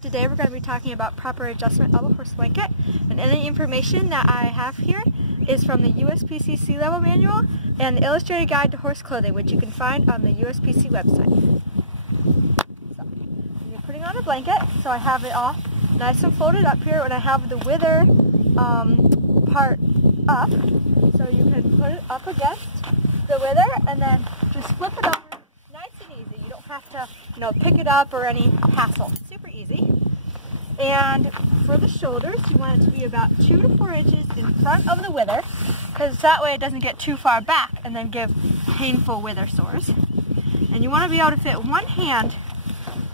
Today we're going to be talking about proper adjustment of a horse blanket, and any information that I have here is from the USPC Sea Level Manual and the Illustrated Guide to Horse Clothing, which you can find on the USPC website. So, you're putting on a blanket, so I have it all nice and folded up here when I have the wither part up, so you can put it up against the wither and then just flip it over nice and easy. You don't have to, pick it up or any hassle. Super easy. And for the shoulders, you want it to be about 2 to 4 inches in front of the wither, because that way it doesn't get too far back and then give painful wither sores. And you want to be able to fit one hand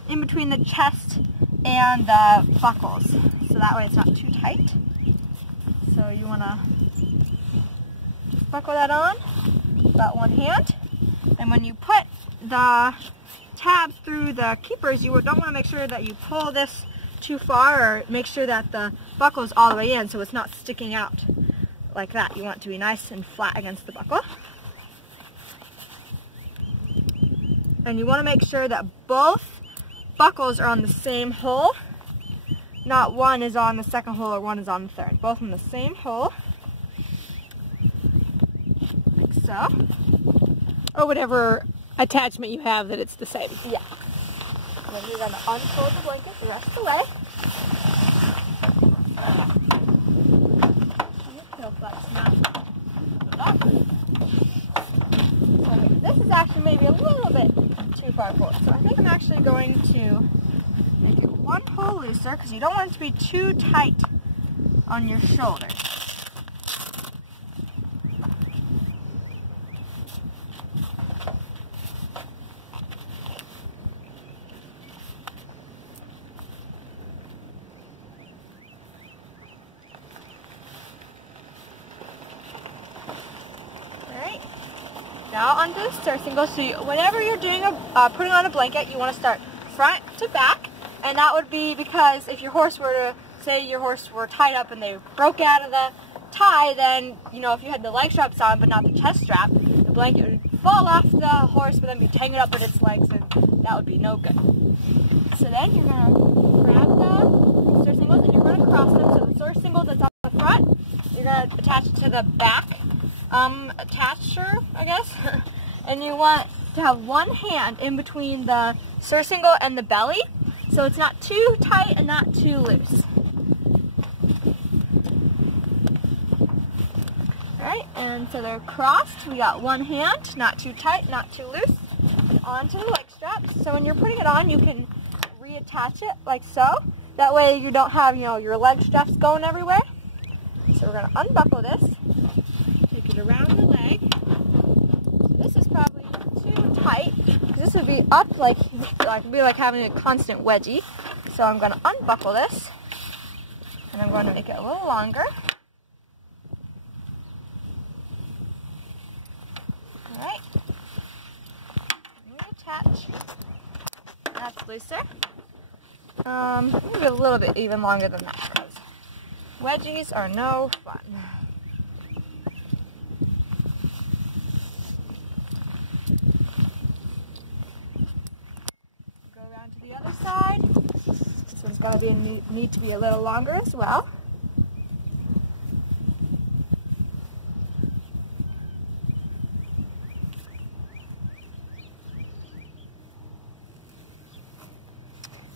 in between the chest and the buckles, so that way it's not too tight. So you want to just buckle that on, about one hand. And when you put the tabs through the keepers, you don't want to make sure that you pull this too far, or make sure that the buckle is all the way in so it's not sticking out like that. You want it to be nice and flat against the buckle. And you want to make sure that both buckles are on the same hole. Not one is on the second hole or one is on the third. Both on the same hole. Like so. Or whatever attachment you have that it's the same. Yeah. And then you're going to unfold the blanket the rest of the way. So this is actually maybe a little bit too far forward. So I think I'm actually going to make it one hole looser, because you don't want it to be too tight on your shoulders. Now onto the stir single. So whenever you're doing putting on a blanket, you want to start front to back, and that would be because if your horse were to, say your horse were tied up and they broke out of the tie, then if you had the leg straps on but not the chest strap, the blanket would fall off the horse but then be tangled up with its legs, and that would be no good. So then you're going to grab the stir singles and you're going to cross them. So the stir single that's on the front, you're going to attach it to the back attacher, I guess. And you want to have one hand in between the stir single and the belly, so it's not too tight and not too loose. Alright, and so they're crossed. We got one hand, not too tight, not too loose, and onto the leg straps. So when you're putting it on, you can reattach it like so. That way you don't have, your leg straps going everywhere. So we're going to unbuckle this. Take it around the leg. This is probably too tight, because this would be up like having a constant wedgie. So I'm going to unbuckle this, and I'm going to make it a little longer. Alright. Reattach. That's looser. Maybe a little bit even longer than that, because wedgies are no fun. To the other side. This one's going to need to be a little longer as well.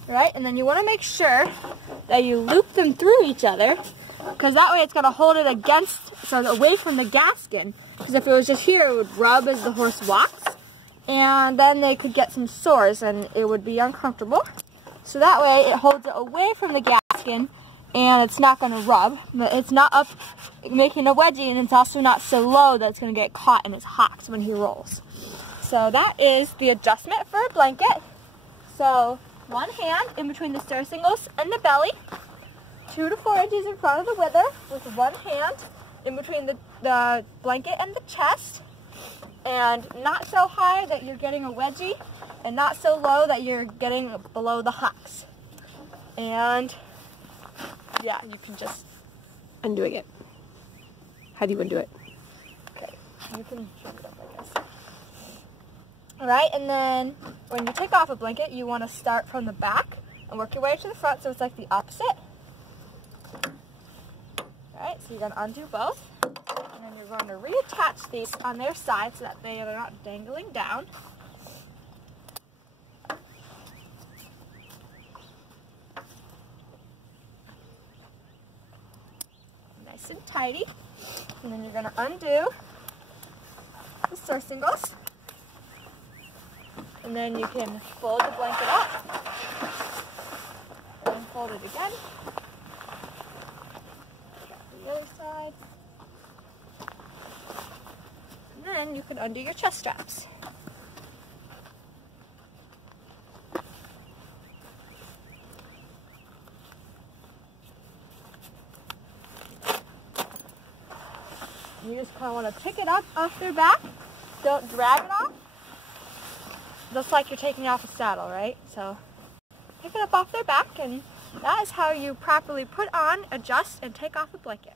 Right, and then you want to make sure that you loop them through each other, because that way it's going to hold it against, so away from the gaskin. Because if it was just here, it would rub as the horse walks, and then they could get some sores and it would be uncomfortable. So that way it holds it away from the gaskin and it's not going to rub. It's not up making a wedgie, and it's also not so low that it's going to get caught in his hocks when he rolls. So that is the adjustment for a blanket. So one hand in between the stir singles and the belly, 2 to 4 inches in front of the wither, with one hand in between the blanket and the chest. And not so high that you're getting a wedgie, and not so low that you're getting below the hocks. And yeah, you can just Undoing it. How do you undo it? Okay, you can trim it up, I guess. Alright, and then when you take off a blanket, you want to start from the back and work your way to the front so it's like the opposite. Alright, so you're going to undo both, and then you're going to reattach these on their side so that they are not dangling down. Nice and tidy. And then you're going to undo the surcingles. And then you can fold the blanket up. And fold it again. The other side. And then you can undo your chest straps. You just kind of want to pick it up off their back. Don't drag it off. Just like you're taking off a saddle, right? So pick it up off their back, and that is how you properly put on, adjust, and take off a blanket.